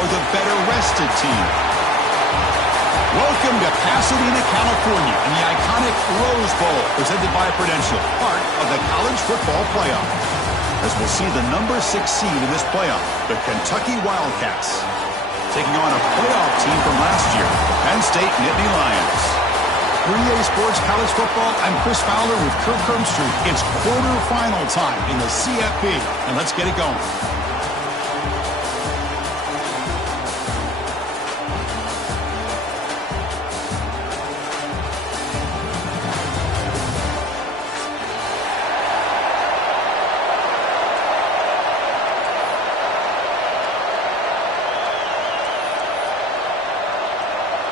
or the better rested team? Welcome to Pasadena, California, in the iconic Rose Bowl, presented by Prudential, part of the College Football Playoff. As we'll see the number 6 seed in this playoff, the Kentucky Wildcats, taking on a playoff team from last year, the Penn State Nittany Lions. 3A Sports College Football, I'm Chris Fowler with Kirk Hermstreet. It's quarterfinal time in the CFP, and let's get it going.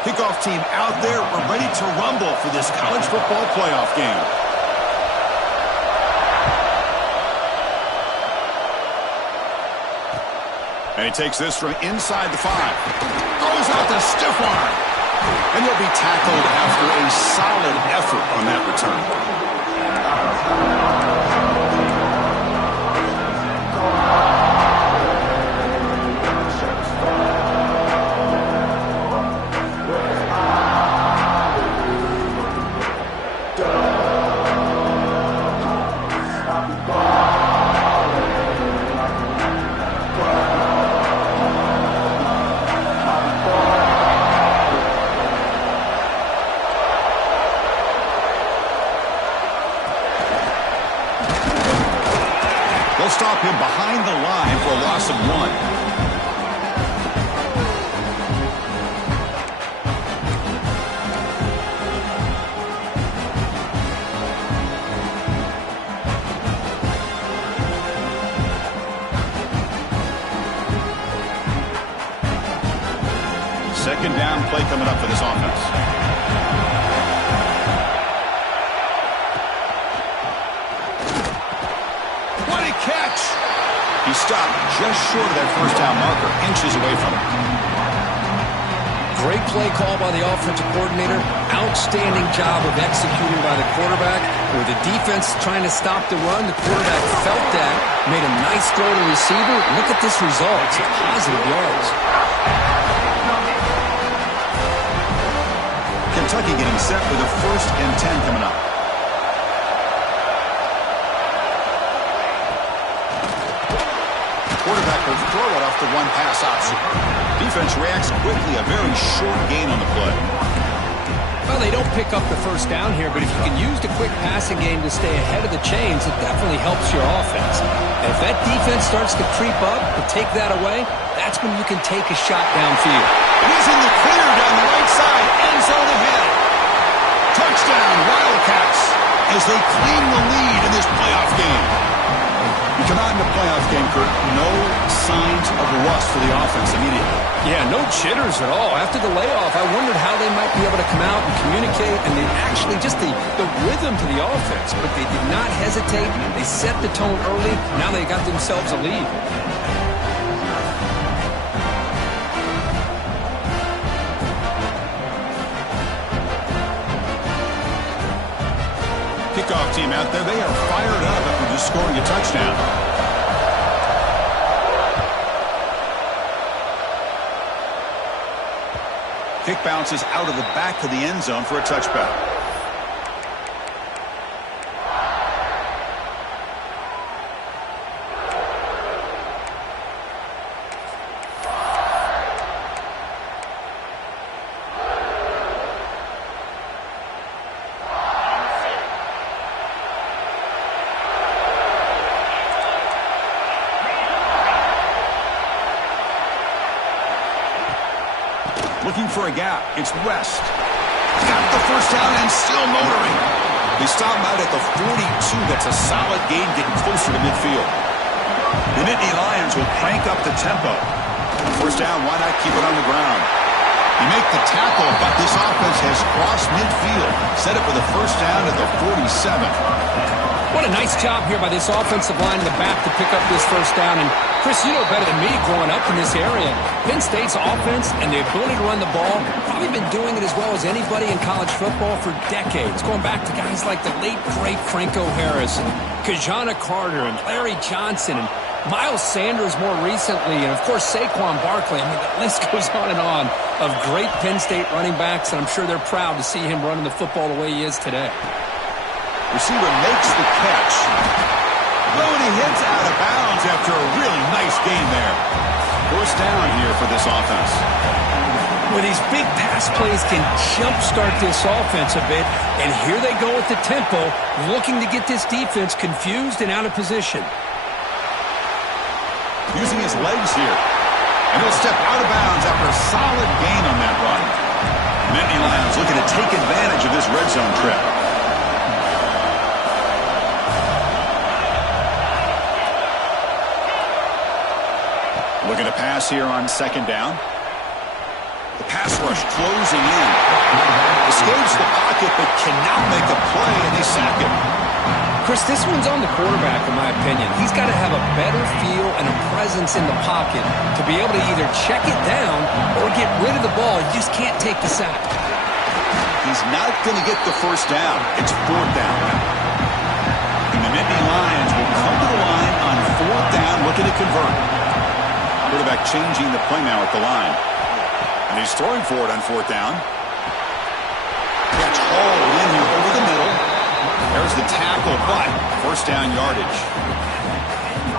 Kickoff team out there. We're ready to rumble for this college football playoff game. And he takes this from inside the 5. Throws out the stiff arm. And he'll be tackled after a solid effort on that return. Stop him behind the line for a loss of 1. Second down play coming up for this offense. Catch! He stopped just short of that first down marker, inches away from it. Great play call by the offensive coordinator. Outstanding job of executing by the quarterback. With the defense trying to stop the run, the quarterback felt that, made a nice throw to receiver. Look at this result. It's positive yards. Kentucky getting set with a 1st and 10 coming up. Quarterback will throw it off the one pass option. Defense reacts quickly, a very short gain on the play. Well, they don't pick up the first down here, but if you can use the quick passing game to stay ahead of the chains, it definitely helps your offense. And if that defense starts to creep up and take that away, that's when you can take a shot downfield. And he's in the clear down the right side, end zone ahead. Touchdown, Wildcats, as they claim the lead in this playoff game. You come out in the playoff game, Kurt, no signs of rust for the offense immediately. Yeah, no jitters at all. After the layoff, I wondered how they might be able to come out and communicate, and they actually just the rhythm to the offense. But they did not hesitate. They set the tone early. Now they got themselves a lead. Kickoff team out there, they are fired up after just scoring a touchdown. Kick bounces out of the back of the end zone for a touchback. Looking for a gap. It's West. Got the first down and still motoring. They stop out at the 42. That's a solid gain, getting closer to midfield. The Nittany Lions will crank up the tempo. First down, why not keep it on the ground? You make the tackle, but this offense has crossed midfield. Set it for the first down at the 47. What a nice job here by this offensive line in the back to pick up this first down. And Chris, you know better than me growing up in this area. Penn State's offense and the ability to run the ball, probably been doing it as well as anybody in college football for decades. Going back to guys like the late, great Franco Harris, and Kajana Carter, and Larry Johnson, and Miles Sanders more recently, and of course Saquon Barkley. I mean, the list goes on and on of great Penn State running backs, and I'm sure they're proud to see him running the football the way he is today. Receiver makes the catch. Oh, and he hits out of bounds after a really nice gain there. First down here for this offense. Well, these big pass plays can jumpstart this offense a bit, and here they go with the tempo, looking to get this defense confused and out of position. Using his legs here. And he'll step out of bounds after a solid gain on that run. Nittany Lions looking to take advantage of this red zone trip. Looking to pass here on second down. The pass rush closing in. Escapes the pocket but cannot make a play, and they sack him. Chris, this one's on the quarterback, in my opinion. He's got to have a better feel and a presence in the pocket to be able to either check it down or get rid of the ball. You just can't take the sack. He's not going to get the first down. It's fourth down. And the Nittany Lions will come to the line on fourth down, looking to convert. Quarterback changing the play now at the line. And he's throwing for it on fourth down. Catch hauled in here over the middle. There's the tackle, but first down yardage.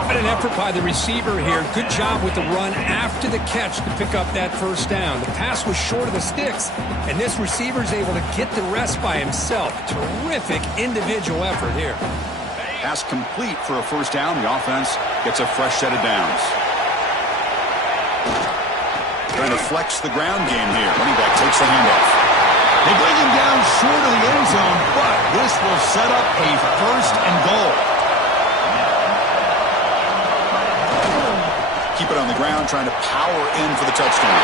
What an effort by the receiver here. Good job with the run after the catch to pick up that first down. The pass was short of the sticks, and this receiver's able to get the rest by himself. Terrific individual effort here. Pass complete for a first down. The offense gets a fresh set of downs. Trying to flex the ground game here. Running back takes the handoff. They bring him down short of the end zone, but this will set up a first and goal. Keep it on the ground, trying to power in for the touchdown.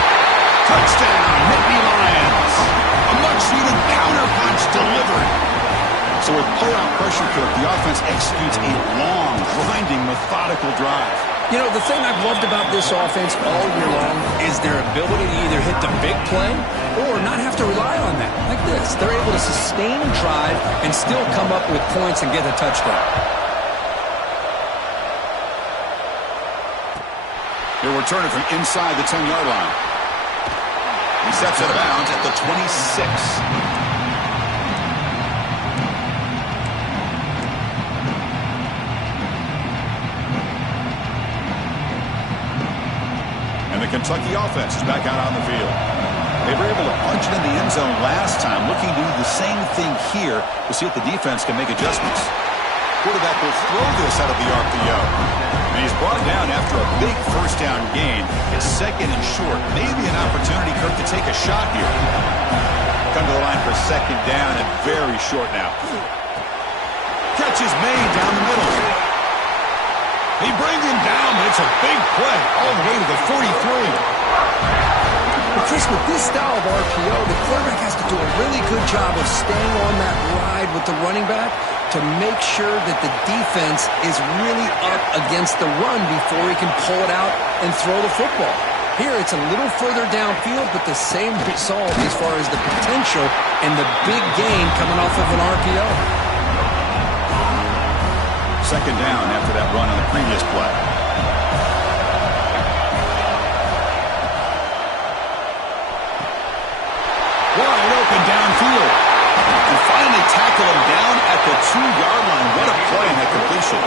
Touchdown, Nittany Lions. A much-needed counterpunch delivered. So with playoff pressure cooked, the offense executes a long, grinding, methodical drive. You know, the thing I've loved about this offense all year long is their ability to either hit the big play or not have to rely on that. Like this. They're able to sustain a drive and still come up with points and get a touchdown. He'll return it from inside the 10-yard line. He steps out of bounds at the 26. And the Kentucky offense is back out on the field. They were able to punch it in the end zone last time, looking to do the same thing here to see if the defense can make adjustments. Quarterback will throw this out of the RPO. And he's brought down after a big first down gain. It's second and short. Maybe an opportunity, Kirk, to take a shot here. Come to the line for second down and very short now. Catch is made down the middle. He brings him down, but it's a big play all the way to the 43. Well, Chris, with this style of RPO, the quarterback has to do a really good job of staying on that ride with the running back to make sure that the defense is really up against the run before he can pull it out and throw the football. Here, it's a little further downfield, but the same result as far as the potential and the big gain coming off of an RPO. Second down after that run on the previous play. Wide open downfield. And finally tackle him down at the 2-yard line. What a play in that completion.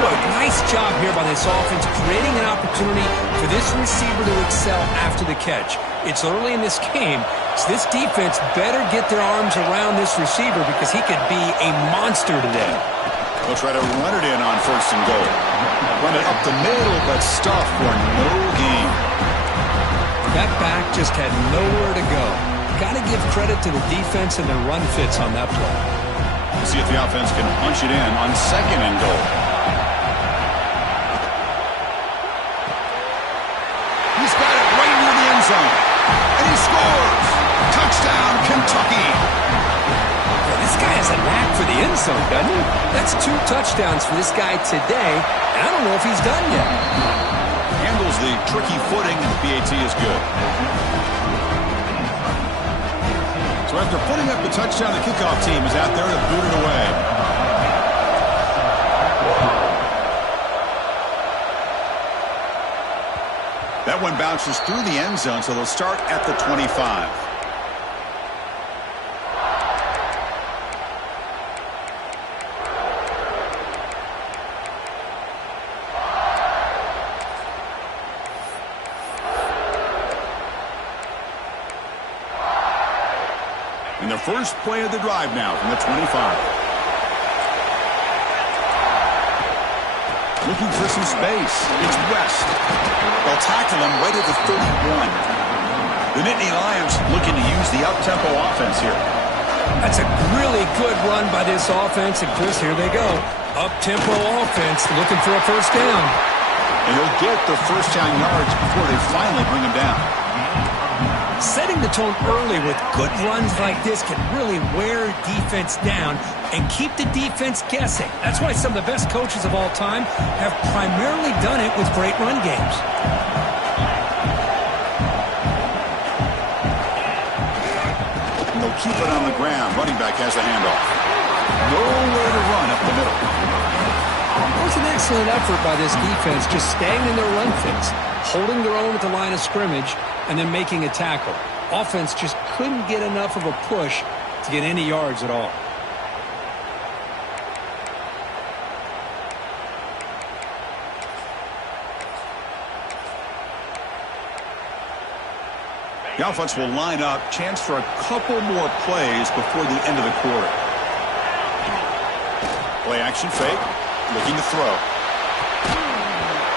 Well, nice job here by this offense, creating an opportunity for this receiver to excel after the catch. It's early in this game, so this defense better get their arms around this receiver because he could be a monster today. They'll try to run it in on first and goal. Run it up the middle, but stuff for no gain. That back just had nowhere to go. Got to give credit to the defense and their run fits on that play. We'll see if the offense can punch it in on second and goal. He's got it right near the end zone. And he scores! Touchdown, Kentucky! This guy has a knack for the end zone, doesn't he? That's 2 touchdowns for this guy today, and I don't know if he's done yet. Handles the tricky footing, and the PAT is good. So after putting up the touchdown, the kickoff team is out there to boot it away. That one bounces through the end zone, so they'll start at the 25. And the first play of the drive now from the 25. Looking for some space. It's West. They'll tackle him right at the 31. The Nittany Lions looking to use the up-tempo offense here. That's a really good run by this offense. And Chris, here they go. Up-tempo offense looking for a first down. And he'll get the first down yards before they finally bring him down. Setting the tone early with good runs like this can really wear defense down and keep the defense guessing. That's why some of the best coaches of all time have primarily done it with great run games. They'll keep it on the ground. Running back has the handoff. Nowhere to run up the middle. It was an excellent effort by this defense, just staying in their run fits, holding their own at the line of scrimmage, and then making a tackle. Offense just couldn't get enough of a push to get any yards at all. The offense will line up. Chance for a couple more plays before the end of the quarter. Play action fake. Looking to throw.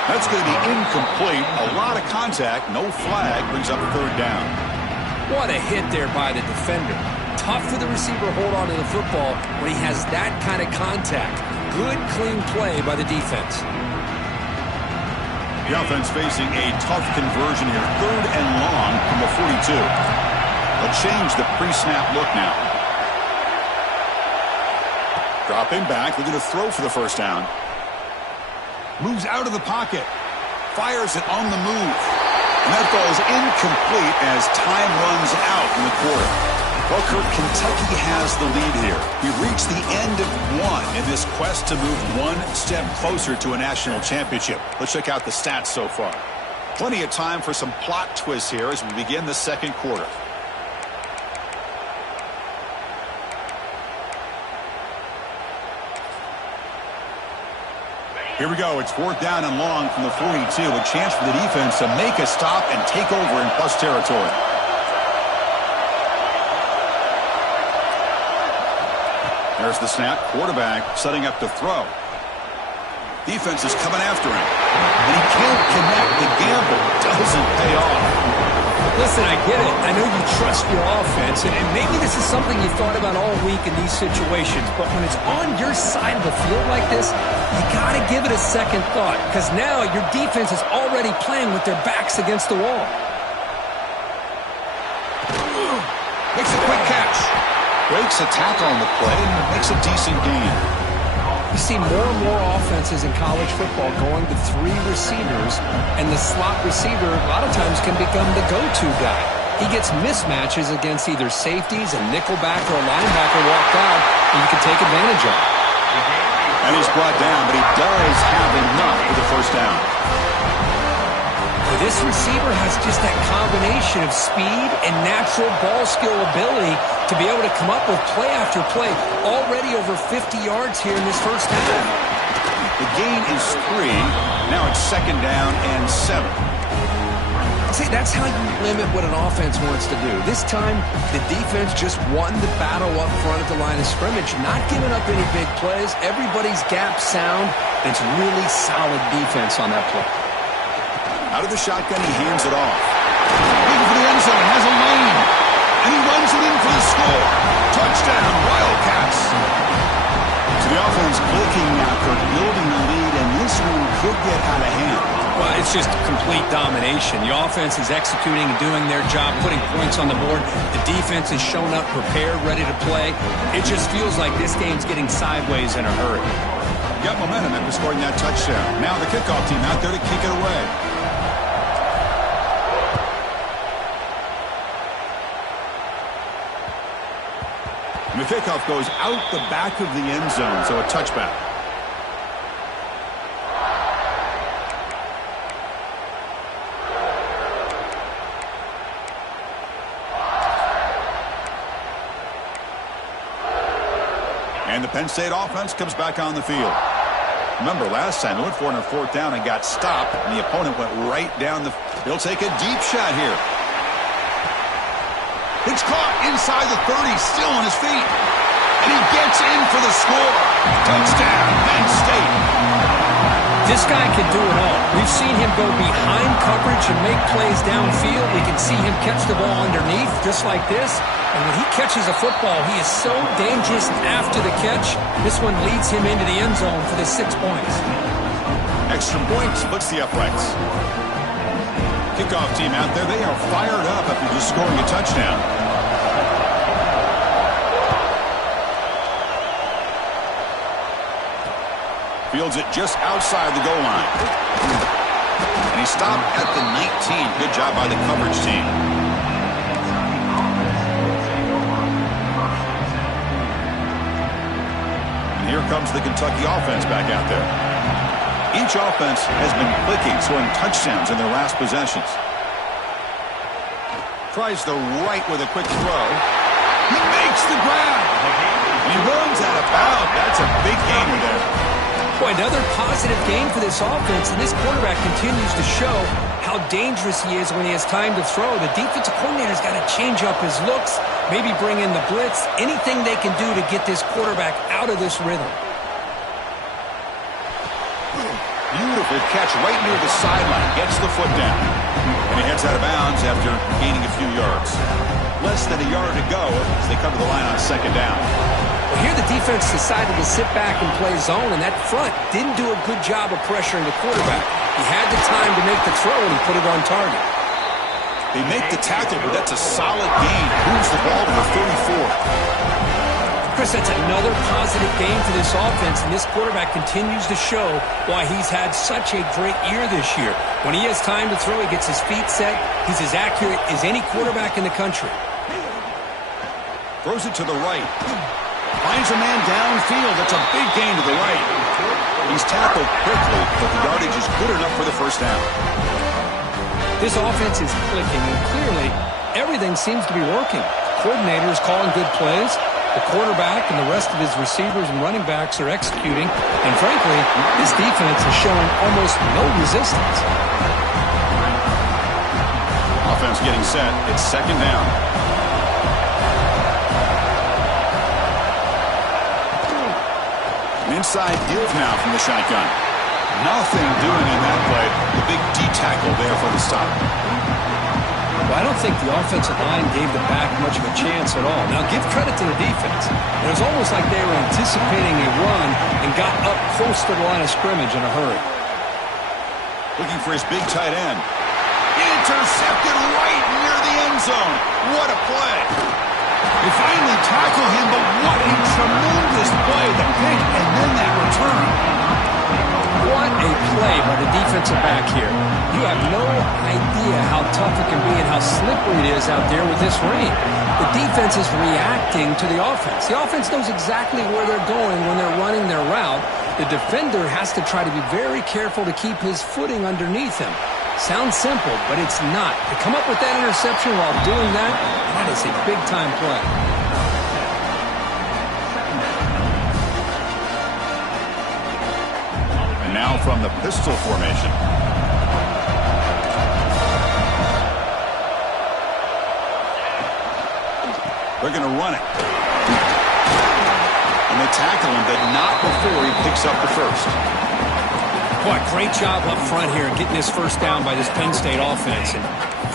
That's going to be incomplete. A lot of contact. No flag. Brings up third down. What a hit there by the defender. Tough for the receiver to hold on to the football when he has that kind of contact. Good, clean play by the defense. The offense facing a tough conversion here. Third and long from the 42. They'll change the pre-snap look now. Dropping back. Looking to throw for the first down. Moves out of the pocket. Fires it on the move. And that ball is incomplete as time runs out in the quarter. Well, Kirk, Kentucky has the lead here. We've reached the end of one in this quest to move one step closer to a national championship. Let's check out the stats so far. Plenty of time for some plot twists here as we begin the second quarter. Here we go. It's fourth down and long from the 42. A chance for the defense to make a stop and take over in plus territory. There's the snap. Quarterback setting up to throw. Defense is coming after him. And he can't connect. The gamble doesn't pay off. Listen, I get it. I know you trust your offense, and maybe this is something you thought about all week in these situations, but when it's on your side of the field like this, you got to give it a second thought, because now your defense is already playing with their backs against the wall. Makes a quick catch. Breaks a tackle on the play and makes a decent gain. You see more and more offenses in college football going to three receivers, and the slot receiver a lot of times can become the go-to guy. He gets mismatches against either safeties, a nickelback, or a linebacker walked out, and you can take advantage of it. And he's brought down, but he does have enough for the first down. This receiver has just that combination of speed and natural ball skill ability to be able to come up with play after play. Already over 50 yards here in this first half. The gain is 3. Now it's second down and 7. See, that's how you limit what an offense wants to do. This time, the defense just won the battle up front at the line of scrimmage, not giving up any big plays. Everybody's gap sound. It's really solid defense on that play. Out of the shotgun, he hands it off. Looking for the end zone, has a lane. And he runs it in for the score. Touchdown, Wildcats. So the offense clicking now, Kirk, building the lead, and this one could get out of hand. Well, it's just complete domination. The offense is executing and doing their job, putting points on the board. The defense has shown up prepared, ready to play. It just feels like this game's getting sideways in a hurry. Got momentum after scoring that touchdown. Now the kickoff team out there to kick it away. And the kickoff goes out the back of the end zone, so a touchback. And the Penn State offense comes back on the field. Remember, last time they went for it on 4th down and got stopped, and the opponent went right down the... He'll take a deep shot here. It's caught inside the 30, still on his feet. And he gets in for the score. Touchdown, Penn State. This guy can do it all. We've seen him go behind coverage and make plays downfield. We can see him catch the ball underneath, just like this. And when he catches a football, he is so dangerous after the catch. This one leads him into the end zone for the 6 points. Extra point splits the uprights. Kickoff team out there, they are fired up after just scoring a touchdown. Fields it just outside the goal line. And he stopped at the 19. Good job by the coverage team. And here comes the Kentucky offense back out there. Each offense has been clicking, scoring touchdowns in their last possessions. Tries the right with a quick throw. He makes the grab. And he runs out of bounds. That's a big gainer there. Boy, another positive gain for this offense, and this quarterback continues to show how dangerous he is when he has time to throw. The defensive coordinator's got to change up his looks, maybe bring in the blitz, anything they can do to get this quarterback out of this rhythm. Beautiful catch right near the sideline. Gets the foot down. And he heads out of bounds after gaining a few yards. Less than a yard to go as they come to the line on 2nd down. Well, here the defense decided to sit back and play zone, and that front didn't do a good job of pressuring the quarterback. He had the time to make the throw, and he put it on target. They make the tackle, but that's a solid gain. Moves the ball to the 34. Chris, that's another positive gain for this offense, and this quarterback continues to show why he's had such a great year this year. When he has time to throw, he gets his feet set. He's as accurate as any quarterback in the country. Throws it to the right. Finds a man downfield. That's a big gain to the right. He's tackled quickly, but the yardage is good enough for the first down. This offense is clicking, and clearly everything seems to be working. The coordinator is calling good plays. The quarterback and the rest of his receivers and running backs are executing. And frankly, this defense is showing almost no resistance. Offense getting set. It's 2nd down. Inside give now from the shotgun. Nothing doing in that play. The big D-tackle there for the stop. Well, I don't think the offensive line gave the back much of a chance at all. Now, give credit to the defense. It was almost like they were anticipating a run and got up close to the line of scrimmage in a hurry. Looking for his big tight end. Intercepted right near the end zone. What a play. They finally tackle him, but what a tremendous play. The pick and then that return. What a play by the defensive back here. You have no idea how tough it can be and how slippery it is out there with this rain. The defense is reacting to the offense. The offense knows exactly where they're going when they're running their route. The defender has to try to be very careful to keep his footing underneath him. Sounds simple, but it's not. To come up with that interception while doing that, that is a big-time play. And now from the pistol formation. They're going to run it. And they tackle him, but not before he picks up the first. Boy, great job up front here getting this first down by this Penn State offense. And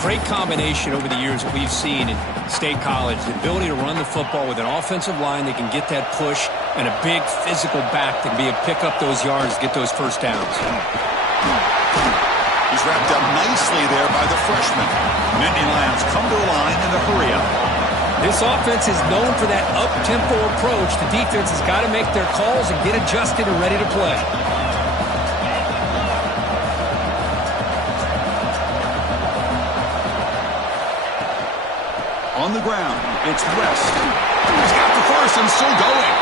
great combination over the years that we've seen in State College. The ability to run the football with an offensive line that can get that push and a big physical back that can be able to pick up those yards, get those first downs. He's wrapped up nicely there by the freshman. Nittany Lions come to the line in a hurry up. This offense is known for that up-tempo approach. The defense has got to make their calls and get adjusted and ready to play. On the ground, it's West. He's got the first and still going.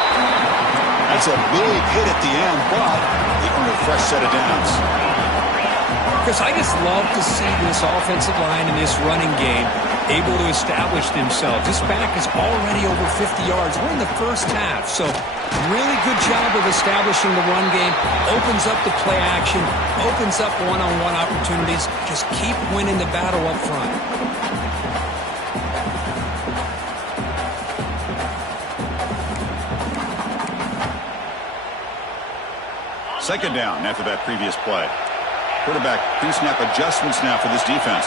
That's a big hit at the end, but they earn a fresh set of downs. Chris, I just love to see this offensive line and this running game able to establish themselves. This back is already over 50 yards. We're in the first half, so really good job of establishing the run game. Opens up the play action, opens up one-on-one opportunities. Just keep winning the battle up front. Second down after that previous play. Quarterback pre-snap adjustments now for this defense.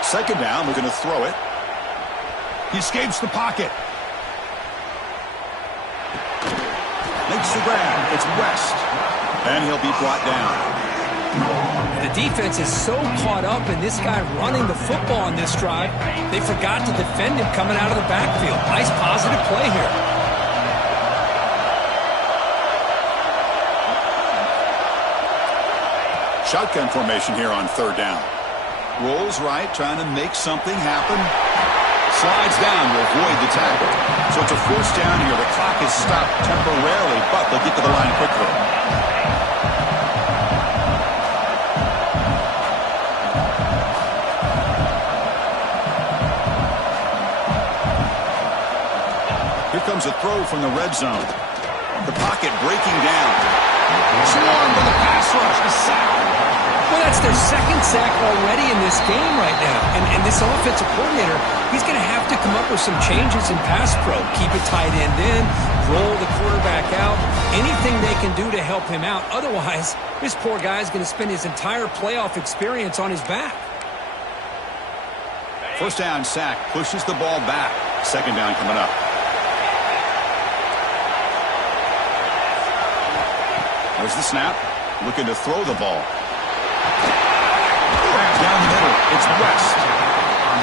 Second down, we're going to throw it. He escapes the pocket. Makes the grab. It's West. And he'll be brought down. The defense is so caught up in this guy running the football on this drive, they forgot to defend him coming out of the backfield. Nice positive play here. Shotgun formation here on third down. Rolls right, trying to make something happen. Slides down to avoid the tackle. So it's a first down here. The clock is stopped temporarily, but they'll get to the line quickly. Here comes a throw from the red zone. The pocket breaking down. Swarmed by the pass rush. The sack. Well, that's their second sack already in this game right now. And this offensive coordinator, he's going to have to come up with some changes in pass pro. Keep it tight end in, roll the quarterback out, anything they can do to help him out. Otherwise, this poor guy is going to spend his entire playoff experience on his back. First down sack pushes the ball back. Second down coming up. There's the snap. Looking to throw the ball. Down the middle. It's West.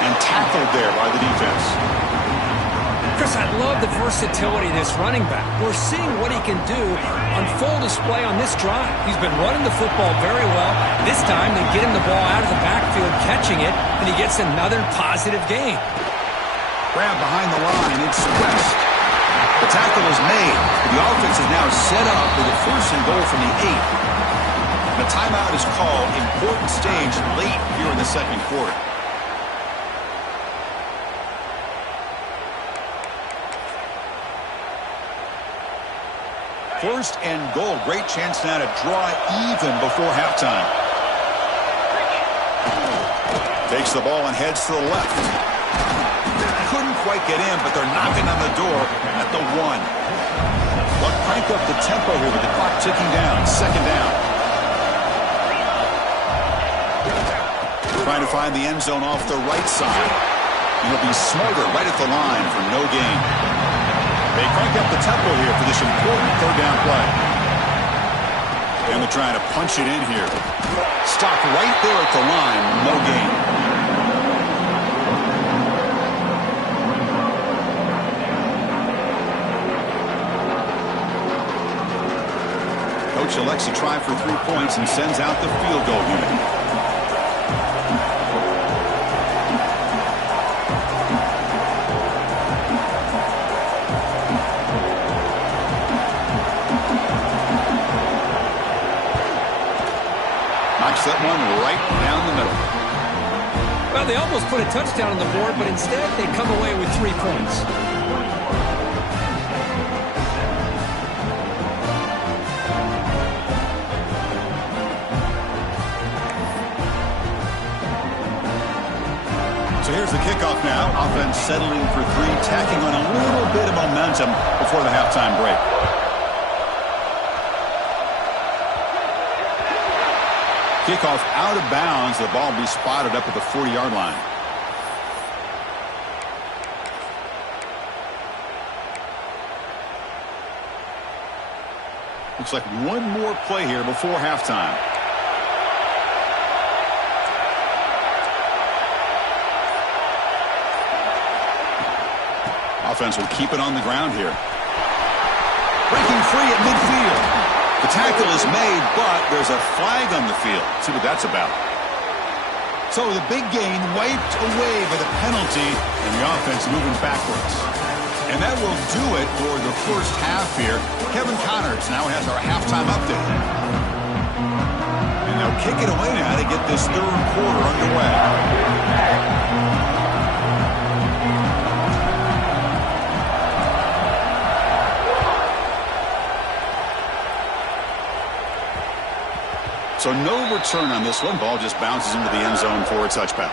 And tackled there by the defense. Chris, I love the versatility of this running back. We're seeing what he can do on full display on this drive. He's been running the football very well. This time they get him the ball out of the backfield, catching it, and he gets another positive gain. Grab behind the line. It's West. The tackle is made. The offense is now set up with a first and goal from the 8. The timeout is called. Important stage late here in the second quarter. First and goal. Great chance now to draw even before halftime. Takes the ball and heads to the left. Couldn't quite get in, but they're knocking on the door at the 1. But crank up the tempo here with the clock ticking down. Second down. Trying to find the end zone off the right side. He'll be smarter right at the line for no gain. They crank up the tempo here for this important third down play. And they're trying to punch it in here. Stop right there at the line. No gain. Coach elects to try for 3 points and sends out the field goal unit. Knocks that one right down the middle. Well, they almost put a touchdown on the board, but instead they come away with 3 points. So here's the kickoff now. Offense settling for 3, tacking on a little bit of momentum before the halftime break. Kickoff out of bounds. The ball will be spotted up at the 40-yard line. Looks like one more play here before halftime. Offense will keep it on the ground here. Breaking free at midfield. The tackle is made, but there's a flag on the field. See what that's about. So the big gain wiped away by the penalty, and the offense moving backwards. And that will do it for the first half here. Kevin Connors now has our halftime update. And they'll kick it away now to get this third quarter underway. So no return on this one. Ball just bounces into the end zone for a touchback.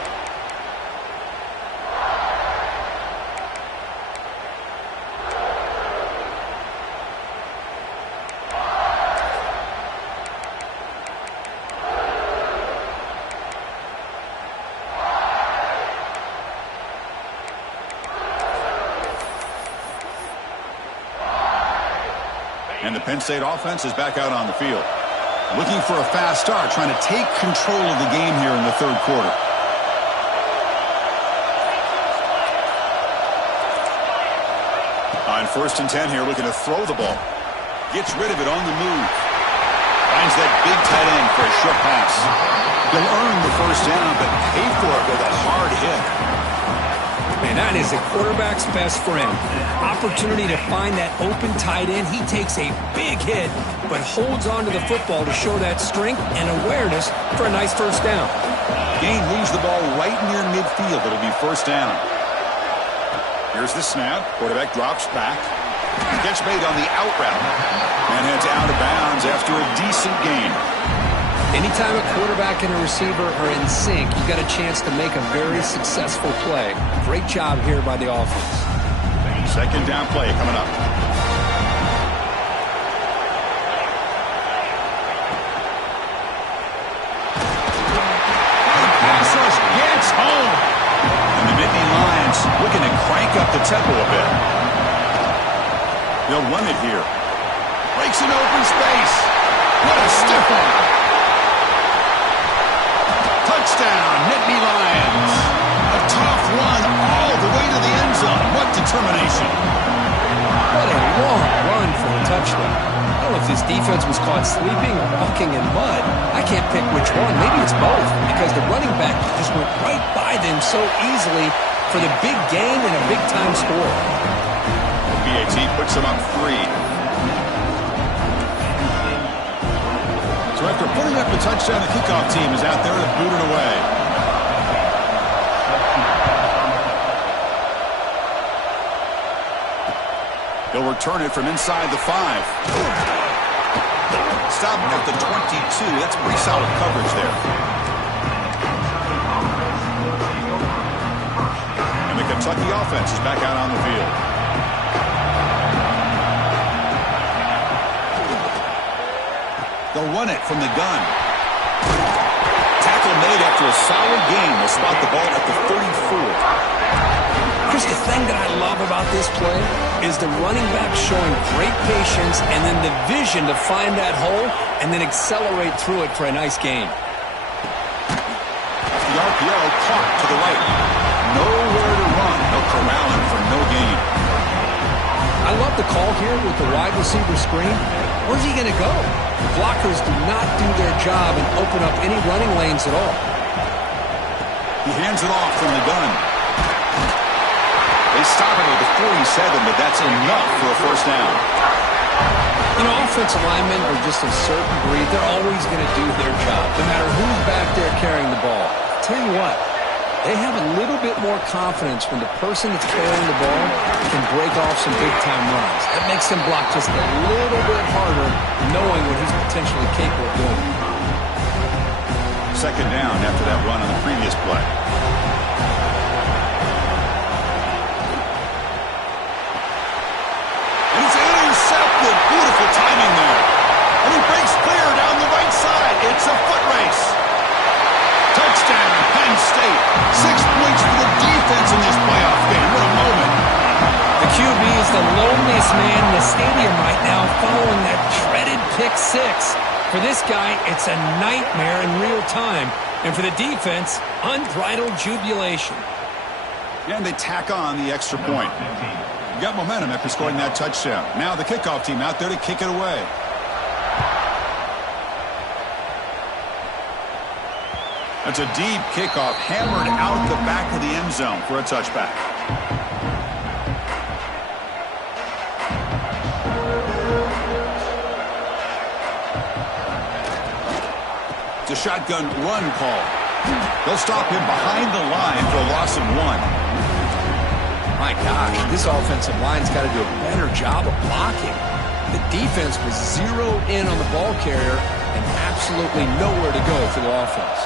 And the Penn State offense is back out on the field. Looking for a fast start, trying to take control of the game here in the third quarter. On 1st and 10 here, looking to throw the ball. Gets rid of it on the move. Finds that big tight end for a short pass. He'll earn the first down, but pay for it with a hard hit. Man, that is a quarterback's best friend. Opportunity to find that open tight end. He takes a big hit, but holds on to the football to show that strength and awareness for a nice first down. Gain moves the ball right near midfield. It'll be first down. Here's the snap. Quarterback drops back. Catch made on the out route. And heads out of bounds after a decent gain. Anytime a quarterback and a receiver are in sync, you got a chance to make a very successful play. Great job here by the offense. Second down play coming up. Pass rush gets home. And the Nittany Lions looking to crank up the tempo a bit. They'll run it here. Breaks an open space. What a stiff arm. Touchdown, Nittany Lions. A tough run all the way to the end zone. What determination. What a long run for a touchdown. I don't know if this defense was caught sleeping or walking in mud. I can't pick which one. Maybe it's both, because the running back just went right by them so easily for the big gain and a big-time score. BAT puts them up 3. So after putting up the touchdown, the kickoff team is out there to boot it away. They'll return it from inside the 5. Stop at the 22. That's pretty solid coverage there. And the Kentucky offense is back out on the field. They'll run it from the gun. Tackle made after a solid gain. They'll spot the ball at the 34. Chris, the thing that I love about this play is the running back showing great patience and then the vision to find that hole and then accelerate through it for a nice gain. The RPO caught to the right. Nowhere to run. They'll corral him for no gain. I love the call here with the wide receiver screen. Where's he going to go? Blockers do not do their job and open up any running lanes at all. He hands it off from the gun. They stop it at the 47, but that's enough for a first down. You know, offensive linemen are just a certain breed. They're always going to do their job, no matter who's back there carrying the ball. I'll tell you what, they have a little bit more confidence when the person that's carrying the ball can break off some big-time runs. That makes them block just a little bit harder, knowing what he's potentially capable of doing. Second down after that run on the previous play. And it's intercepted. Beautiful timing there. And he breaks clear down the right side. It's a foot race. Touchdown, Penn State. 6 points for the defense in this playoff game. What a moment. The QB is the loneliest man in the stadium right now following that dreaded pick 6. For this guy, it's a nightmare in real time. And for the defense, unbridled jubilation. And they tack on the extra point. You got momentum after scoring that touchdown. Now the kickoff team out there to kick it away. That's a deep kickoff, hammered out the back of the end zone for a touchback. It's a shotgun run call. They'll stop him behind the line for a loss of 1. My gosh, this offensive line's got to do a better job of blocking. The defense was zeroed in on the ball carrier and absolutely nowhere to go for the offense.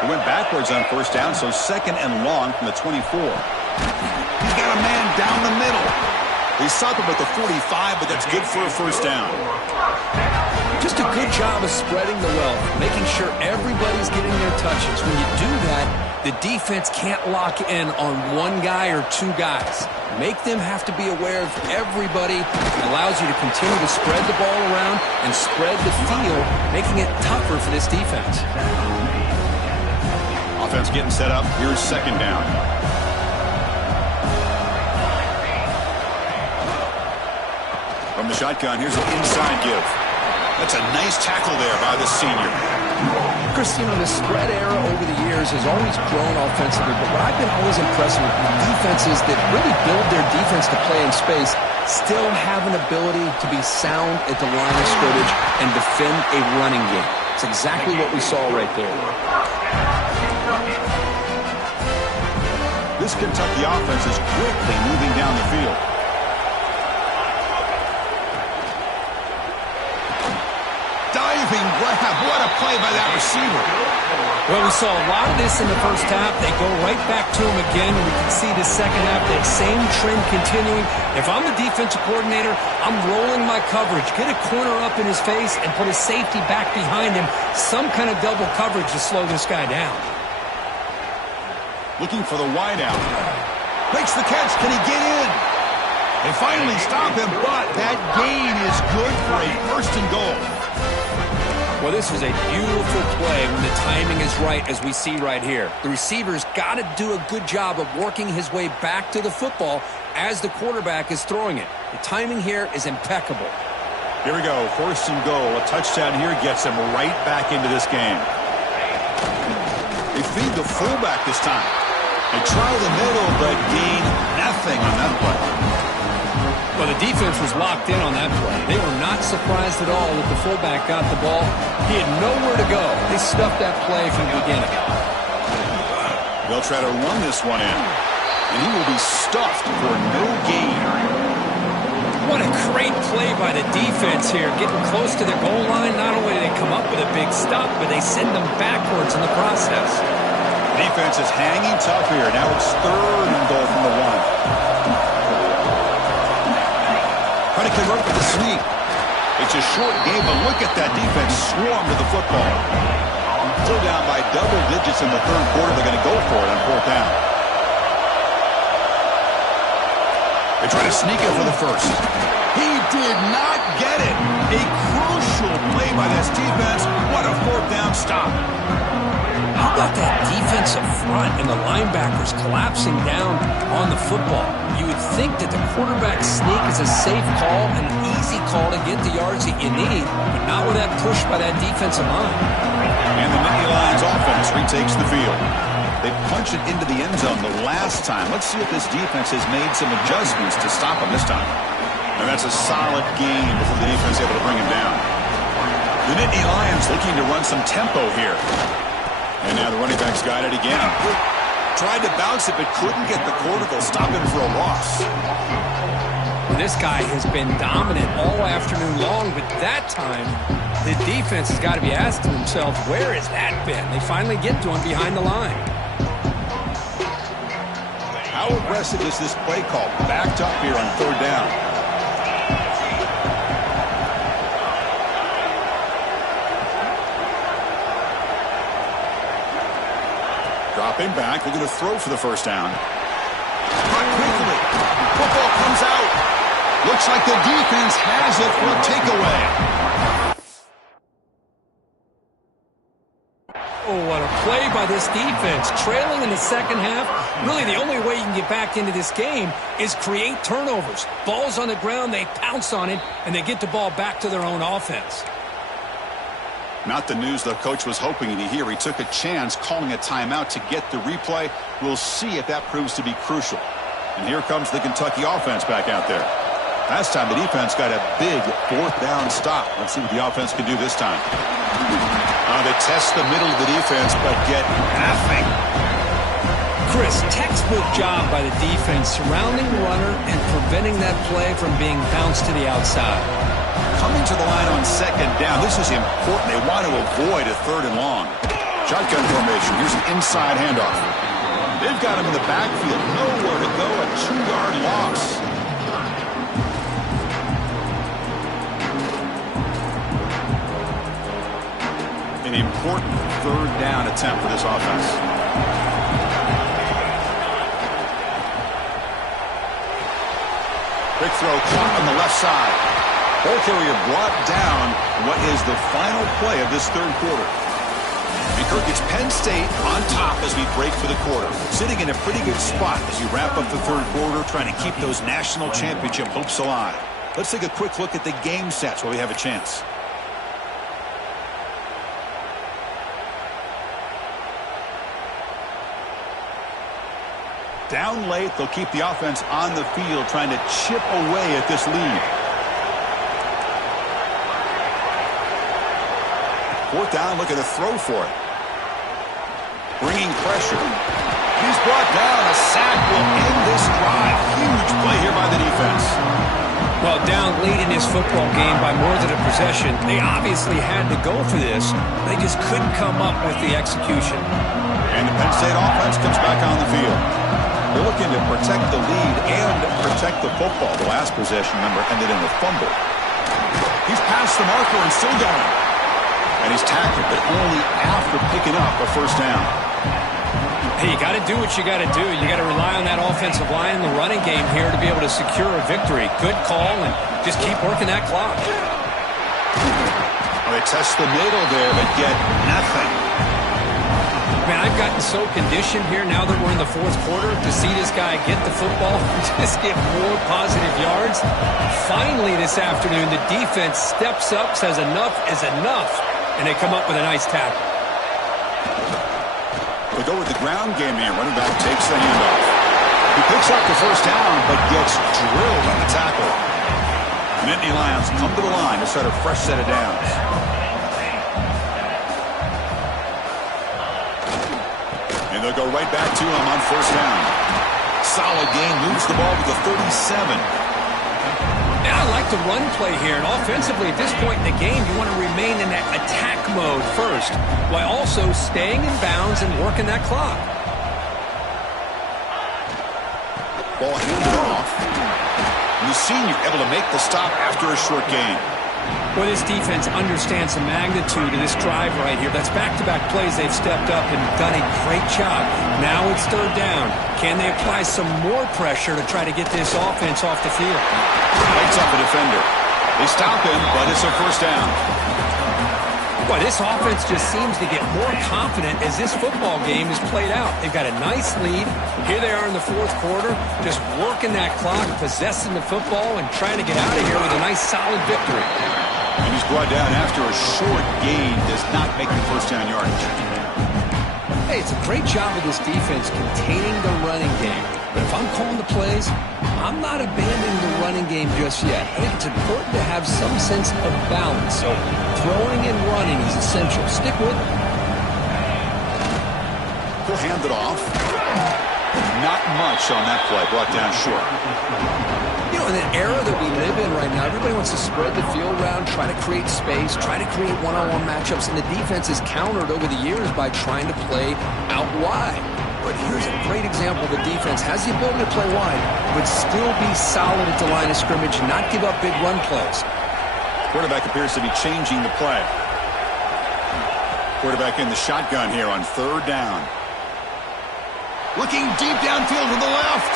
He went backwards on first down, so 2nd and long from the 24. He's got a man down the middle. They stop him at the 45, but that's good for a first down. Just a good job of spreading the wealth, making sure everybody's getting their touches. When you do that, the defense can't lock in on one guy or two guys. Make them have to be aware of everybody. It allows you to continue to spread the ball around and spread the field, making it tougher for this defense. Offense getting set up. Here's 2nd down. From the shotgun, here's an inside give. That's a nice tackle there by the senior. Chris, you know, the spread era over the years has always grown offensively, but what I've been always impressed with defenses that really build their defense to play in space still have an ability to be sound at the line of scrimmage and defend a running game. It's exactly what we saw right there. This Kentucky offense is quickly moving down the field. Diving grab. What a play by that receiver. Well, we saw a lot of this in the first half. They go right back to him again, and we can see the second half, that same trend continuing. If I'm the defensive coordinator, I'm rolling my coverage. Get a corner up in his face and put a safety back behind him. Some kind of double coverage to slow this guy down. Looking for the wideout. Makes the catch. Can he get in? They finally stop him, but that gain is good for a 1st and goal. Well, this was a beautiful play when the timing is right, as we see right here. The receiver's got to do a good job of working his way back to the football as the quarterback is throwing it. The timing here is impeccable. Here we go, 1st and goal. A touchdown here gets him right back into this game. They feed the fullback this time. They try the middle, but gain nothing on that play. Well, the defense was locked in on that play. They were not surprised at all that the fullback got the ball. He had nowhere to go. They stuffed that play from the beginning. They'll try to run this one in, and he will be stuffed for no gain. What a great play by the defense here. Getting close to the goal line, not only do they come up with a big stop, but they send them backwards in the process. Defense is hanging tough here. Now it's 3rd and goal from the 1. Trying to convert with the sweep. It's a short game, but look at that defense swarm to the football. Still down by double digits in the 3rd quarter. They're going to go for it on 4th down. They try to sneak it for the 1st. He did not get it. A crucial play by this defense. What a 4th down stop. How about that defensive front and the linebackers collapsing down on the football? You would think that the quarterback sneak is a safe call, an easy call to get the yards that you need, but not with that push by that defensive line. And the Nittany Lions offense retakes the field. They punch it into the end zone the last time. Let's see if this defense has made some adjustments to stop him this time. And that's a solid gain before the defense is able to bring him down. The Nittany Lions looking to run some tempo here. And now the running back's got it again. Tried to bounce it, but couldn't get the quarter. They'll stop him for a loss. This guy has been dominant all afternoon long, but that time, the defense has got to be asking themselves, where has that been? They finally get to him behind the line. How aggressive is this play call? Backed up here on 3rd down. Dropping back, looking to throw for the 1st down. Caught quickly. Football comes out. Looks like the defense has it for a takeaway. Oh, what a play by this defense. Trailing in the second half, really the only way you can get back into this game is create turnovers. Ball's on the ground, they pounce on it, and they get the ball back to their own offense. Not the news the coach was hoping to hear. He took a chance calling a timeout to get the replay. We'll see if that proves to be crucial. And here comes the Kentucky offense back out there. Last time the defense got a big 4th down stop. Let's see what the offense can do this time. They test the middle of the defense, but get nothing. Chris, textbook job by the defense surrounding the runner and preventing that play from being bounced to the outside. Coming to the line on second down. This is important. They want to avoid a third and long. Shotgun formation. Here's an inside handoff. They've got him in the backfield. Nowhere to go. A 2-yard loss. An important third down attempt for this offense. Quick throw caught on the left side. Ball carrier brought down. What is the final play of this third quarter? And Kirk, it's Penn State on top as we break for the quarter. Sitting in a pretty good spot as you wrap up the third quarter, trying to keep those national championship hopes alive. Let's take a quick look at the game stats while we have a chance. Down late, they'll keep the offense on the field, trying to chip away at this lead. Fourth down, looking to throw for it. Bringing pressure. He's brought down. A sack will end this drive. Huge play here by the defense. Well, down late in this football game by more than a possession, they obviously had to go for this. They just couldn't come up with the execution. And the Penn State offense comes back on the field. They're looking to protect the lead and protect the football. The last possession, remember, ended in a fumble. He's past the marker and still going. And he's tackled, but only after picking up a first down. Hey, you got to do what you got to do. You got to rely on that offensive line and the running game here to be able to secure a victory. Good call, and just keep working that clock. Well, they test the middle there, but get nothing. Man, I've gotten so conditioned here now that we're in the fourth quarter to see this guy get the football and just get more positive yards. Finally this afternoon, the defense steps up, says enough is enough, and they come up with a nice tackle. They go with the ground game here. Running back takes the handoff. He picks up the first down, but gets drilled on the tackle. The Nittany Lions come to the line to start a fresh set of downs. And they'll go right back to him on first down. Solid game, moves the ball to the 37. Yeah, I like the run play here. And offensively, at this point in the game, you want to remain in that attack mode first, while also staying in bounds and working that clock. Ball handed off. And the senior able to make the stop after a short gain. Well, this defense understands the magnitude of this drive right here. That's back-to-back plays. They've stepped up and done a great job. Now it's third down. Can they apply some more pressure to try to get this offense off the field? Lights up a defender. They stop him, but it's a first down. Boy, this offense just seems to get more confident as this football game is played out. They've got a nice lead. Here they are in the fourth quarter, just working that clock, possessing the football, and trying to get out of here with a nice, solid victory. And he's brought down after a short gain. Does not make the first down yardage. Hey, it's a great job of this defense containing the running game. But if I'm calling the plays, I'm not abandoning the running game just yet. I think it's important to have some sense of balance. So throwing and running is essential. Stick with it. He'll hand it off. Not much on that play. Brought down short. You know, in the era that we live in right now, everybody wants to spread the field around, try to create space, try to create one-on-one matchups, and the defense is countered over the years by trying to play out wide. But here's a great example. The defense has the ability to play wide, but still be solid at the line of scrimmage and not give up big run plays. Quarterback appears to be changing the play. Quarterback in the shotgun here on third down. Looking deep downfield to the left.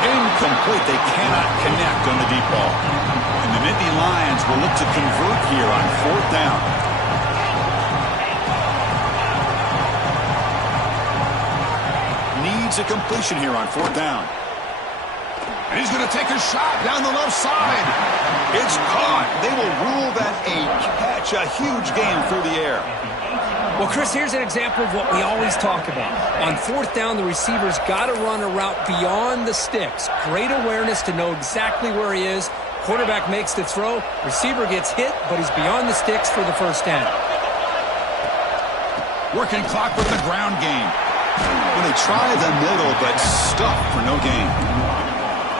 Incomplete. They cannot connect on the deep ball. And the Nittany Lions will look to convert here on fourth down. Needs a completion here on fourth down. And he's going to take a shot down the left side. It's caught. They will rule that a catch. A huge game through the air. Well, Chris, here's an example of what we always talk about. On fourth down, the receiver's got to run a route beyond the sticks. Great awareness to know exactly where he is. Quarterback makes the throw. Receiver gets hit, but he's beyond the sticks for the first down. Working clock with the ground game. Well, they try the middle, but stuck for no gain.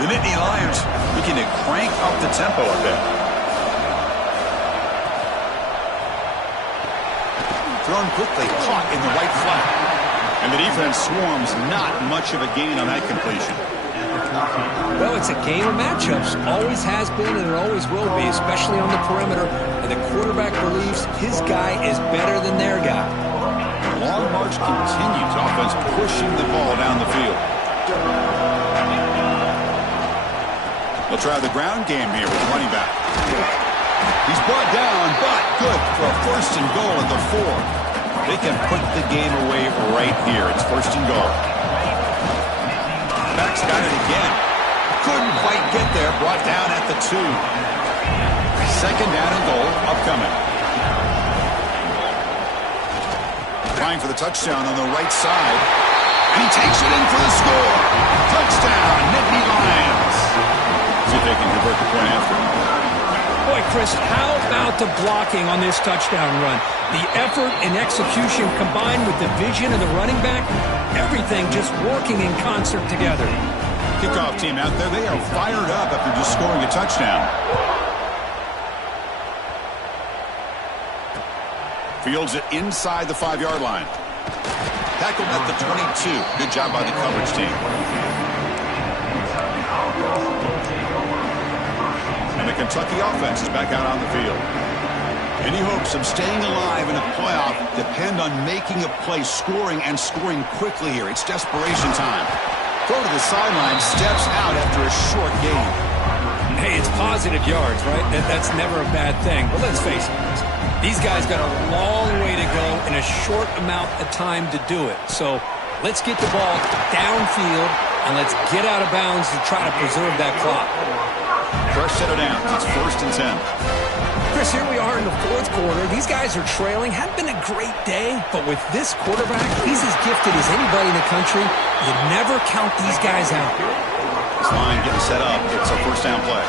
The Nittany Lions looking to crank up the tempo a bit. Thrown quickly, caught in the right flat. And the defense swarms, not much of a gain on that completion. Well, it's a game of matchups. Always has been and it always will be, especially on the perimeter. And the quarterback believes his guy is better than their guy. The long march continues. Offense pushing the ball down the field. They'll try the ground game here with running back. He's brought down, but good for a 1st and goal at the 4. They can put the game away right here. It's 1st and goal. Back's got it again. Couldn't quite get there. Brought down at the 2. 2nd down and goal upcoming. Trying for the touchdown on the right side. And he takes it in for the score. Touchdown, Nittany Lions. See if they can convert the point after. Boy, Chris, how about the blocking on this touchdown run? The effort and execution combined with the vision of the running back, everything just working in concert together. Kickoff team out there, they are fired up after just scoring a touchdown. Fields it inside the 5-yard line. Tackled at the 22. Good job by the coverage team. And the Kentucky offense is back out on the field. Any hopes of staying alive in a playoff depend on making a play, scoring, and scoring quickly here. It's desperation time. Throw to the sideline, steps out after a short gain. Hey, it's positive yards, right? That's never a bad thing. But let's face it, these guys got a long way to go in a short amount of time to do it. So let's get the ball downfield, and let's get out of bounds to try to preserve that clock. Fresh set of downs. It's 1st and 10. Chris, here we are in the 4th quarter. These guys are trailing. Hadn't been a great day, but with this quarterback, he's as gifted as anybody in the country. You never count these guys out. This line getting set up. It's a 1st down play.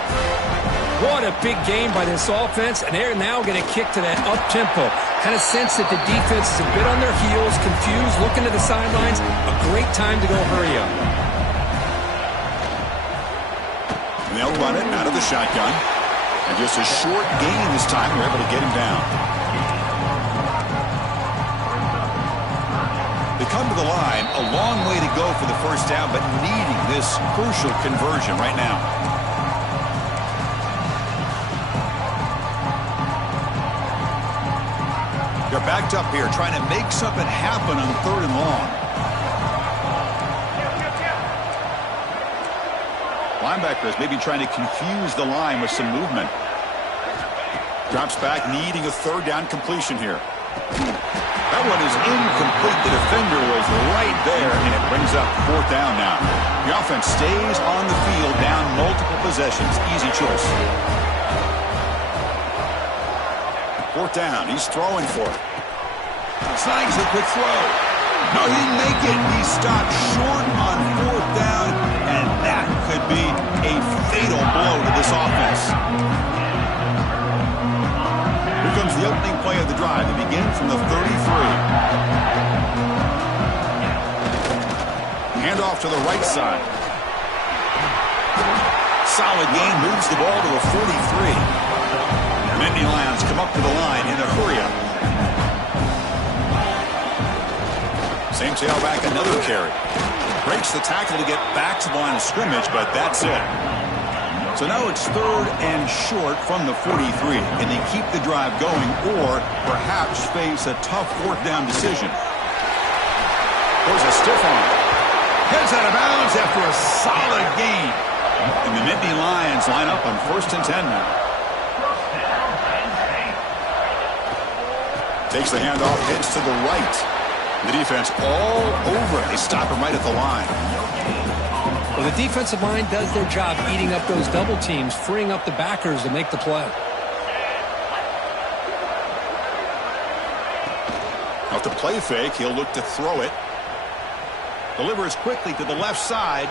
What a big game by this offense, and they're now going to kick to that up-tempo. Kind of sense that the defense is a bit on their heels, confused, looking to the sidelines. A great time to go hurry up. And they'll run it out of the shotgun. And just a short gain this time. They're able to get him down. They come to the line. A long way to go for the 1st down, but needing this crucial conversion right now. They're backed up here, trying to make something happen on 3rd and long. Linebackers maybe trying to confuse the line with some movement. Drops back, needing a 3rd down completion here. That one is incomplete. The defender was right there, and it brings up 4th down now. The offense stays on the field, down multiple possessions. Easy choice. 4th down. He's throwing for it. Snags a quick throw. No, he didn't make it. He stopped short on 4th down, and that could be a fatal blow to this offense. Here comes the opening play of the drive. It begins from the 33. Handoff to the right side. Solid gain, moves the ball to a 43. Nittany Lions come up to the line in a hurry-up. Same tailback, another carry. Breaks the tackle to get back to the line of scrimmage, but that's it. So now it's 3rd and short from the 43. Can they keep the drive going or perhaps face a tough 4th down decision? There's a stiff arm. Heads out of bounds after a solid gain. And the Nittany Lions line up on 1st and 10 now. Takes the handoff, heads to the right. The defense all over it. They stop him right at the line. Well, the defensive line does their job eating up those double teams, freeing up the backers to make the play. Off the play fake, he'll look to throw it. Delivers quickly to the left side.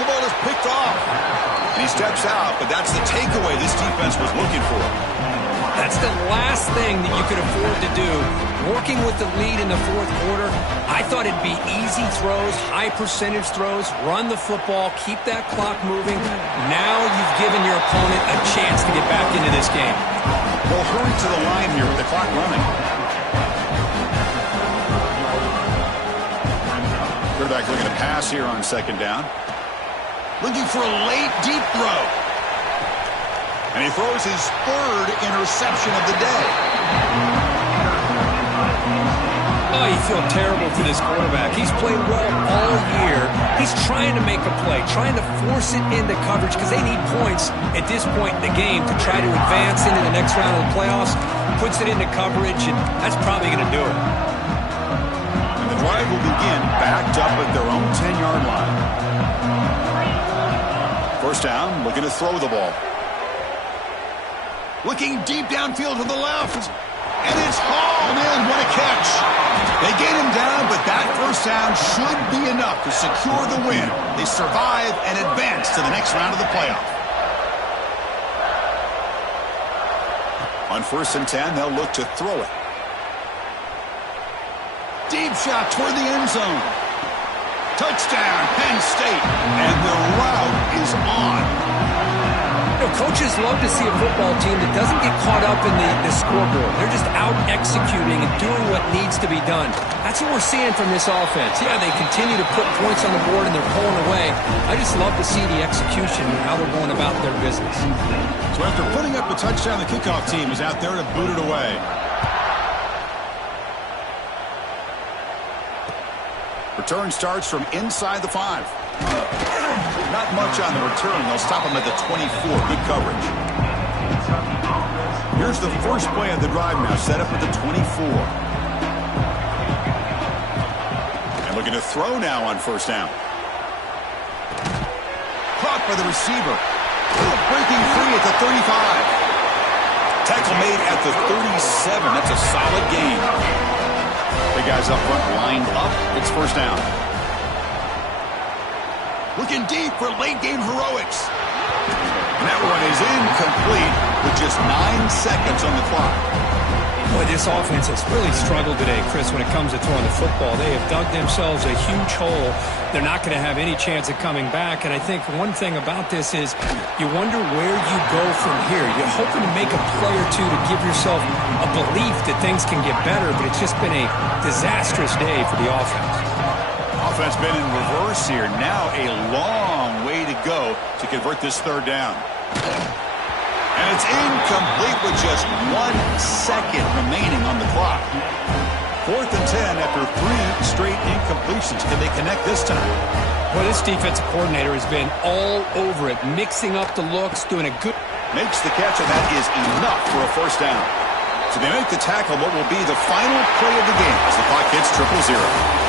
The ball is picked off. And he steps out, but that's the takeaway this defense was looking for. That's the last thing that you could afford to do working with the lead in the fourth quarter. I thought it'd be easy throws, high percentage throws, run the football, keep that clock moving. Now you've given your opponent a chance to get back into this game. Well, hurry to the line here with the clock running. Quarterback looking to pass here on second down. Looking for a late, deep throw. And he throws his third interception of the day. Oh, you feel terrible for this quarterback. He's played well all year. He's trying to make a play, trying to force it into coverage because they need points at this point in the game to try to advance into the next round of the playoffs. Puts it into coverage, and that's probably going to do it. And the drive will begin backed up at their own 10-yard line. First down, looking to throw the ball. Looking deep downfield to the left. And it's hauled in. What a catch. They get him down, but that first down should be enough to secure the win. They survive and advance to the next round of the playoff. On 1st and 10, they'll look to throw it. Deep shot toward the end zone. Touchdown, Penn State. And the route is on. You know, coaches love to see a football team that doesn't get caught up in the scoreboard. They're just out executing and doing what needs to be done. That's what we're seeing from this offense. Yeah, they continue to put points on the board and they're pulling away. I just love to see the execution and how they're going about their business. So after putting up a touchdown, the kickoff team is out there to boot it away. Return starts from inside the 5. Not much on the return. They'll stop him at the 24. Good coverage. Here's the first play of the drive now, set up at the 24. And looking to throw now on first down. Caught by the receiver. Breaking free at the 35. Tackle made at the 37. That's a solid gain. The guys up front lined up. It's first down. Looking deep for late-game heroics. And that one is incomplete with just 9 seconds on the clock. Boy, this offense has really struggled today, Chris, when it comes to throwing the football. They have dug themselves a huge hole. They're not going to have any chance of coming back. And I think one thing about this is you wonder where you go from here. You're hoping to make a play or two to give yourself a belief that things can get better, but it's just been a disastrous day for the offense. Offense been in reverse here. Now a long way to go to convert this third down. And it's incomplete with just 1 second remaining on the clock. 4th and 10 after 3 straight incompletions. Can they connect this time? Well, this defensive coordinator has been all over it, mixing up the looks, doing a good... Makes the catch, and that is enough for a first down. So they make the tackle what will be the final play of the game as the clock hits 0-0.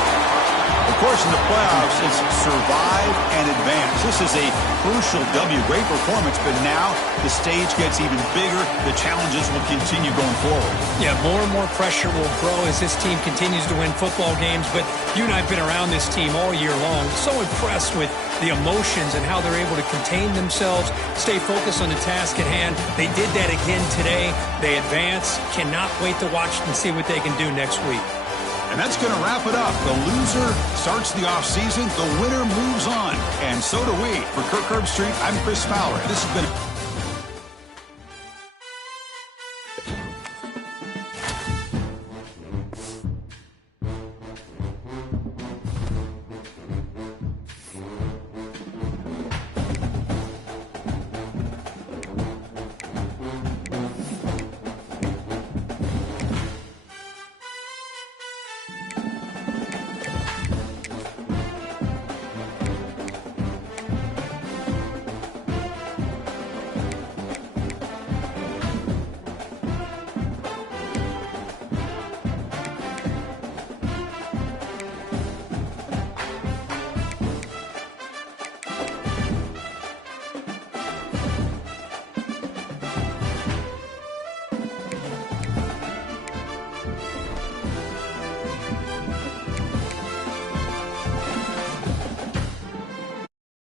Of course, in the playoffs, it's survive and advance. This is a crucial W. Great performance, but now the stage gets even bigger. The challenges will continue going forward. Yeah, more and more pressure will grow as this team continues to win football games. But you and I have been around this team all year long. So impressed with the emotions and how they're able to contain themselves, stay focused on the task at hand. They did that again today. They advance. Cannot wait to watch and see what they can do next week. And that's going to wrap it up. The loser starts the offseason. The winner moves on. And so do we. For Kirk Herbstreit, I'm Chris Fowler. This has been